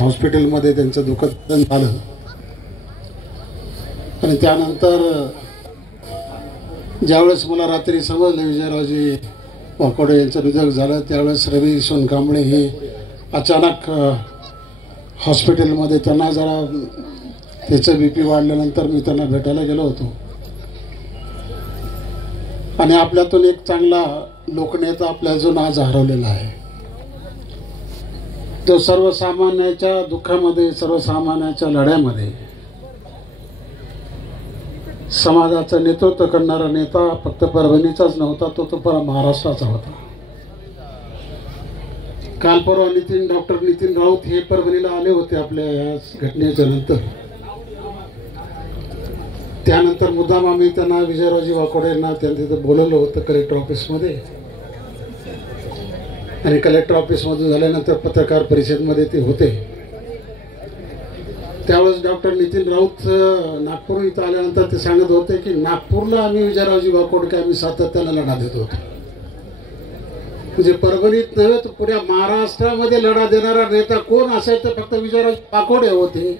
हॉस्पिटलमध्ये त्यांचं दुःखद निधन झालं आणि त्यानंतर ज्यावेळेस मला रात्री समजलं विजयरावजी वाकोडे यांचं निधन झालं त्यावेळेस रवी सोनकांबळे हे अचानक हॉस्पिटलमध्ये त्यांना जरा त्याचं BP वाढल्यानंतर मी त्यांना भेटायला गेलो होतो आणि आपल्यातून एक चांगला लोकनेता आपल्या अजून आज हरवलेला आहे. तो सर्वसामान्याच्या दुःखामध्ये सर्वसामान्याच्या लढ्यामध्ये समाजाचं नेतृत्व करणारा नेता फक्त परभणीचाच नव्हता, तो पूर्ण महाराष्ट्राचा होता. काल परवा डॉक्टर नितीन राऊत हे परभणीला आले होते आपल्या या घटनेच्या नंतर. त्यानंतर मुद्दाम आम्ही त्यांना विजयरावजी वाकोडे यांना तिथं बोलवलं होतं कलेक्टर ऑफिसमध्ये आणि कलेक्टर ऑफिसमधून झाल्यानंतर पत्रकार परिषदेमध्ये ते होते. त्यावेळेस डॉक्टर नितीन राऊत नागपूर इथं आल्यानंतर ते सांगत होते की नागपूरला आम्ही विजयरावजी वाकोडे आम्ही सातत्यानं लढा देत होतो. म्हणजे परभणीत नव्हे तर पुऱ्या महाराष्ट्रामध्ये लढा देणारा नेता कोण असेल तर फक्त विजयरावजी वाकोडे होते.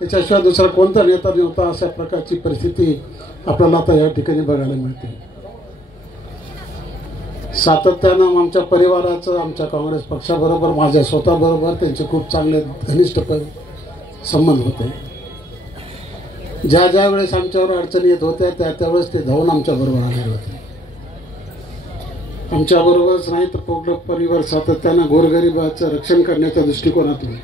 त्याच्याशिवाय दुसरा कोणता नेता नव्हता. अशा प्रकारची परिस्थिती आपल्याला आता या ठिकाणी बघायला मिळते. सातत्यानं आमच्या परिवाराचं आमच्या काँग्रेस पक्षाबरोबर माझ्या स्वतःबरोबर त्यांचे खूप चांगले घनिष्ठ संबंध होते. ज्या ज्या वेळेस आमच्यावर अडचणी येत होत्या त्यावेळेस ते धावून आमच्याबरोबर आलेले होते. आमच्याबरोबरच नाही तर पूर्ण परिवार सातत्यानं गोरगरिबाचं रक्षण करण्याच्या दृष्टिकोनातून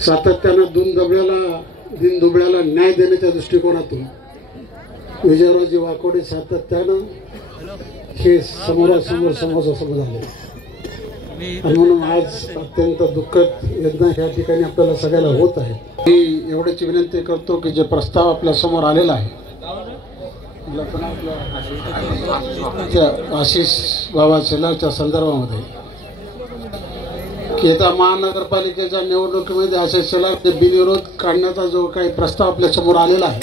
सातत्यानं दीनदुबळ्याला न्याय देण्याच्या दृष्टिकोनातून विजयरावजी वाकोडे सातत्यानं हे समोरासमोर समोर झाले. आणि म्हणून आज अत्यंत दुःखद वेदना या ठिकाणी आपल्याला सगळ्याला होत आहे. मी एवढ्याची विनंती करतो की जे प्रस्ताव आपल्या समोर आलेला आहे आशिष बाबा शेलारच्या संदर्भामध्ये की येत्या महानगरपालिकेच्या निवडणुकीमध्ये आशिष शेलार बिनविरोध काढण्याचा जो काही प्रस्ताव आपल्या समोर आलेला आहे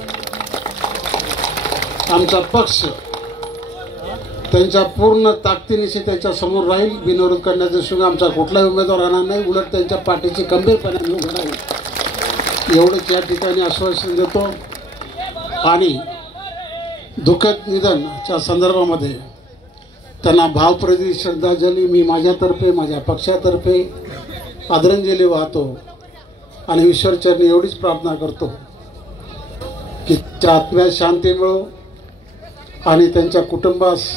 आमचा पक्ष त्यांच्या पूर्ण ताकदीनिशी त्यांच्या समोर राहील. बिनविरोध करण्याच्या दृष्टीने आमचा कुठलाही उमेदवार राहणार नाही. उलट त्यांच्या पाठीची खंबीरपणे उभं राहील एवढंच या ठिकाणी आश्वासन देतो. आणि दुःखद निधनाच्या संदर्भामध्ये त्यांना भावप्रदी श्रद्धांजली मी माझ्यातर्फे माझ्या पक्षातर्फे आदरांजली वाहतो आणि ईश्वरचरणी एवढीच प्रार्थना करतो की त्या आत्म्यात शांती मिळो आणि त्यांच्या कुटुंबास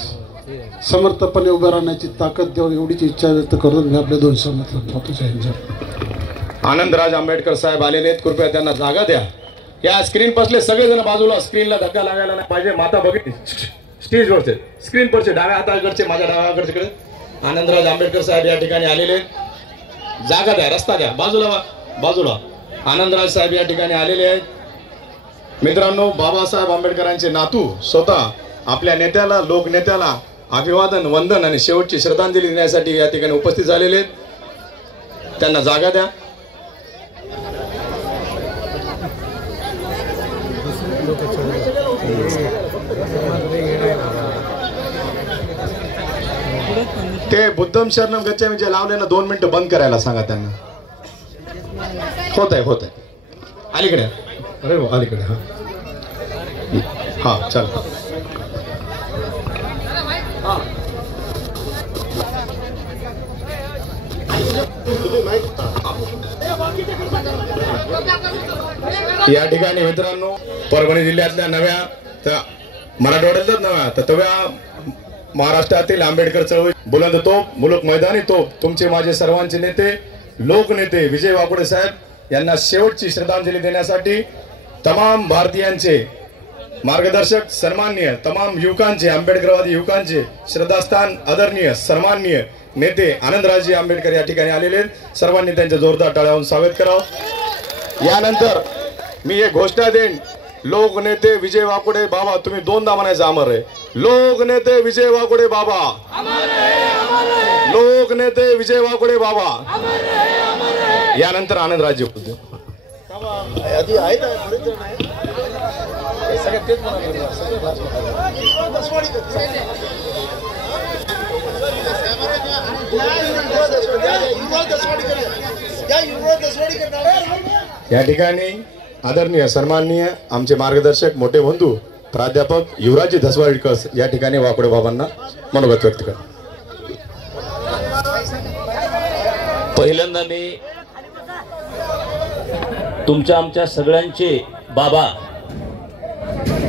समर्थपणे उभं राहण्याची ताकद देऊ एवढीच इच्छा व्यक्त करून मी आपले 2 शब्द संपवतो. आनंदराज आंबेडकर साहेब आलेले आहेत, कृपया त्यांना जागा द्या. या स्क्रीन पासले सगळेजण बाजूला, स्क्रीनला धक्का लागायला नाही पाहिजे. माता बघितली स्टेजवरचे स्क्रीन परचे डाव्या हाताकडचे माझ्या डाव्या हाताकडे आनंदराज आंबेडकर साहेब या ठिकाणी आलेले. जागा द्या, रस्ता द्या, बाजूला आनंदराज साहेब या ठिकाणी आलेले आहेत. मित्रांनो, बाबासाहेब आंबेडकरांचे नातू स्वतः आपल्या नेत्याला लोकनेत्याला अभिवादन वंदन आणि शेवटची श्रद्धांजली देण्यासाठी या ठिकाणी उपस्थित झालेले आहेत. त्यांना जागा द्या. ते बुद्धम शरणम गच्छामी जे लावले ना 2 मिनिटं बंद करायला सांगा त्यांना. होत आहे अलीकडे. अरे वा, अलीकडे. हा चल. या ठिकाणी मित्रांनो, परभणी जिल्ह्यातल्या नव्या मराठवाड्यातल्याच नव्या तर तव्या महाराष्ट्रातील आंबेडकर चळवळी बुलंद तोप मुलुक मैदानी तोप तुमचे माझे सर्वांचे नेते लोकनेते विजय वाकोडे साहेब यांना शेवटची श्रद्धांजली देण्यासाठी तमाम भारतीयांचे मार्गदर्शक सन्माननीय तमाम युवकांचे आंबेडकरवादी युवकांचे श्रद्धास्थान आदरणीय सन्माननीय नेते आनंदराजी आंबेडकर या ठिकाणी आलेले. सर्वांनी त्यांच्या जोरदार टाळ्यावरून स्वागत करावं. यानंतर मी एक घोषणा देईन. लोकनेते विजय वाकोडे बाबा, तुम्ही 2दा म्हणायचं अमर आहे. लोकनेते विजय वाकोडे बाबा, लोकनेते विजय वाकोडे बाबा. यानंतर आनंदराजी या ठिकाणी आदरणीय सन्माननीय आमचे मार्गदर्शक मोठे बंधू प्राध्यापक युवराजी धसवाडकर या ठिकाणी वाकोडे बाबांना मनोगत व्यक्त कर. पहिल्यांदा मी तुमच्या आमच्या सगळ्यांचे बाबा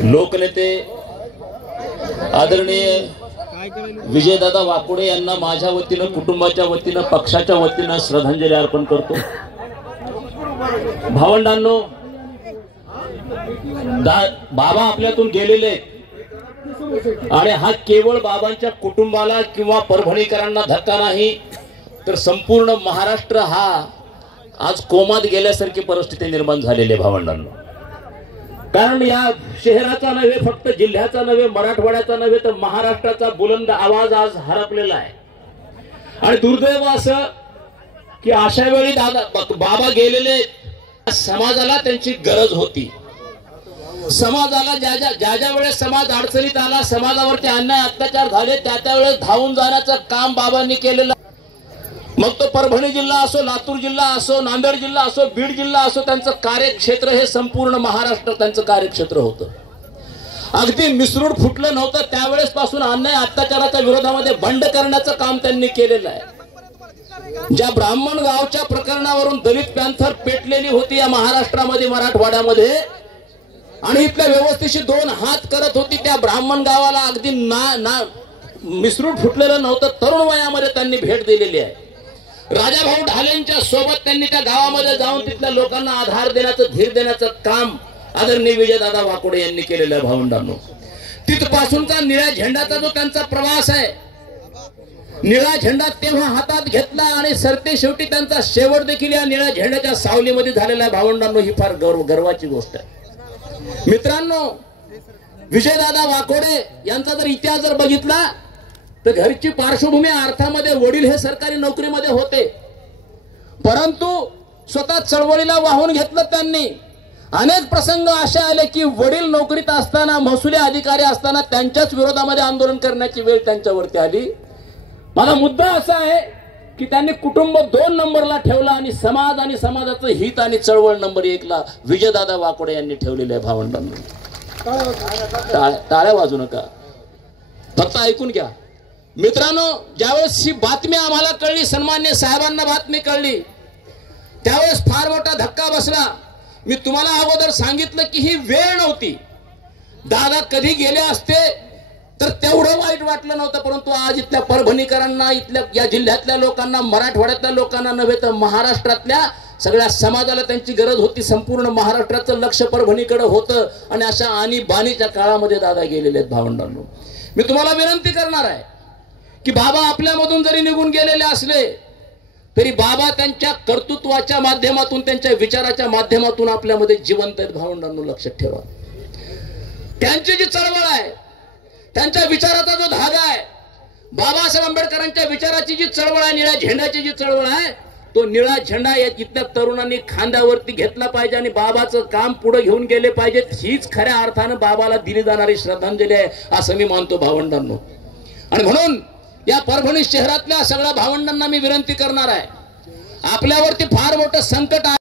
लोकनेते आदरणीय विजयदादा वाकोडे यांना माझ्या वतीनं कुटुंबाच्या वतीनं पक्षाच्या वतीनं श्रद्धांजली अर्पण करतो. भावंडांनो, बाबा आपल्यातून गेलेले आणि हा केवळ बाबांच्या कुटुंबाला किंवा परभणीकरांना धक्का नाही तर संपूर्ण महाराष्ट्र हा आज कोमात गेल्यासारखी परिस्थिती निर्माण झालेली आहे भावंडांनो. कारण या शहराचा नव्हे, फक्त जिल्ह्याचा नव्हे, मराठवाड्याचा नव्हे तर महाराष्ट्राचा बुलंद आवाज आज हरपलेला आहे. आणि दुर्दैव असं की अशा वेळी बाबा गेलेले समाजाला त्यांची गरज होती. समाजाला ज्या ज्या वेळेस समाज अडचणीत आला, समाजावरती अन्याय अत्याचार झाले, त्या वेळेस धावून जाण्याचं काम बाबांनी केलेलं. मग तो परभणी जिल्हा असो, लातूर जिल्हा असो, नांदेड जिल्हा असो, बीड जिल्हा असो, त्यांचं कार्यक्षेत्र हे संपूर्ण महाराष्ट्र त्यांचं कार्यक्षेत्र होतं. अगदी मिसरूड फुटलं नव्हतं त्यावेळेस पासून अन्याय अत्याचाराच्या विरोधामध्ये बंड करण्याचं काम त्यांनी केलेलं आहे. ज्या ब्राह्मण गावच्या प्रकरणावरून दलित पॅन्थर पेटलेली होती या महाराष्ट्रामध्ये, मराठवाड्यामध्ये, आणि इथल्या व्यवस्थेशी दोन हात करत होती, त्या ब्राह्मण गावाला अगदी मिसरूड फुटलेलं नव्हतं. तरुण वयामध्ये त्यांनी भेट दिलेली आहे. राजाभाऊ ढालेंच्या सोबत त्यांनी त्या गावामध्ये जाऊन तिथल्या लोकांना आधार देण्याचं, धीर देण्याचं काम आदरणीय विजयदादा वाकोडे यांनी केलेलं आहे भावंडांनो. तिथपासूनचा निळ्या झेंडाचा जो त्यांचा प्रवास आहे, निळा झेंडा तेव्हा हातात घेतला आणि सरते शेवटी त्यांचा शेवट देखील या निळ्या झेंड्याच्या सावलीमध्ये झालेला आहे भावंडांनो. ही फार गर्वाची गोष्ट आहे मित्रांनो. विजयदादा वाकोडे यांचा जर इतिहास जर बघितला तर घरची पार्श्वभूमी अर्थामध्ये वडील हे सरकारी नोकरीमध्ये होते, परंतु स्वतः चळवळीला वाहून घेतलं त्यांनी. अनेक प्रसंग असे आले की वडील नोकरीत असताना, महसुली अधिकारी असताना त्यांच्याच विरोधामध्ये आंदोलन करण्याची वेळ त्यांच्यावरती आली. माझा मुद्दा असा आहे की त्यांनी कुटुंब 2 नंबरला ठेवला आणि समाज आणि समाजाचं हित आणि चळवळ नंबर 1 ला विजयदादा वाकोडे यांनी ठेवलेले आहे भावंडांनी. टाळ्या वाजू नका, फक्त ऐकून घ्या मित्रांनो. ज्यावेळेस ही बातमी आम्हाला कळली, सन्मान्य साहेबांना बातमी कळली, त्यावेळेस फार मोठा धक्का बसला. मी तुम्हाला अगोदर सांगितलं की ही वेळ नव्हती. दादा कधी गेले असते तर तेवढं वाईट वाटलं नव्हतं, परंतु आज इथल्या परभणीकरांना, इथल्या या जिल्ह्यातल्या लोकांना, मराठवाड्यातल्या लोकांना नव्हे तर महाराष्ट्रातल्या सगळ्या समाजाला त्यांची गरज होती. संपूर्ण महाराष्ट्राचं लक्ष परभणीकडे होतं आणि अशा आणीबाणीच्या काळामध्ये दादा गेलेले आहेत भावंडांनो. मी तुम्हाला विनंती करणार आहे की बाबा आपल्यामधून जरी निघून गेलेले असले तरी बाबा त्यांच्या कर्तृत्वाच्या माध्यमातून, त्यांच्या विचाराच्या माध्यमातून आपल्यामध्ये जिवंत आहेत भावंडांनो. लक्षात ठेवा, त्यांची जी चळवळ आहे, त्यांच्या विचाराचा जो धागा आहे, बाबासाहेब आंबेडकरांच्या विचाराची जी चळवळ आहे, निळ्या झेंड्याची जी चळवळ आहे, तो निळा झेंडा या इथल्या तरुणांनी खांद्यावरती घेतला पाहिजे आणि बाबाचं काम पुढे घेऊन गेले पाहिजेत. हीच खऱ्या अर्थानं बाबाला दिली जाणारी श्रद्धांजली आहे असं मी मानतो भावंडांनो. आणि म्हणून या परभणी शहरातल्या सगळ्या भावंडांना मी विनंती करणार आहे, आपल्यावरती फार मोठं संकट आहे.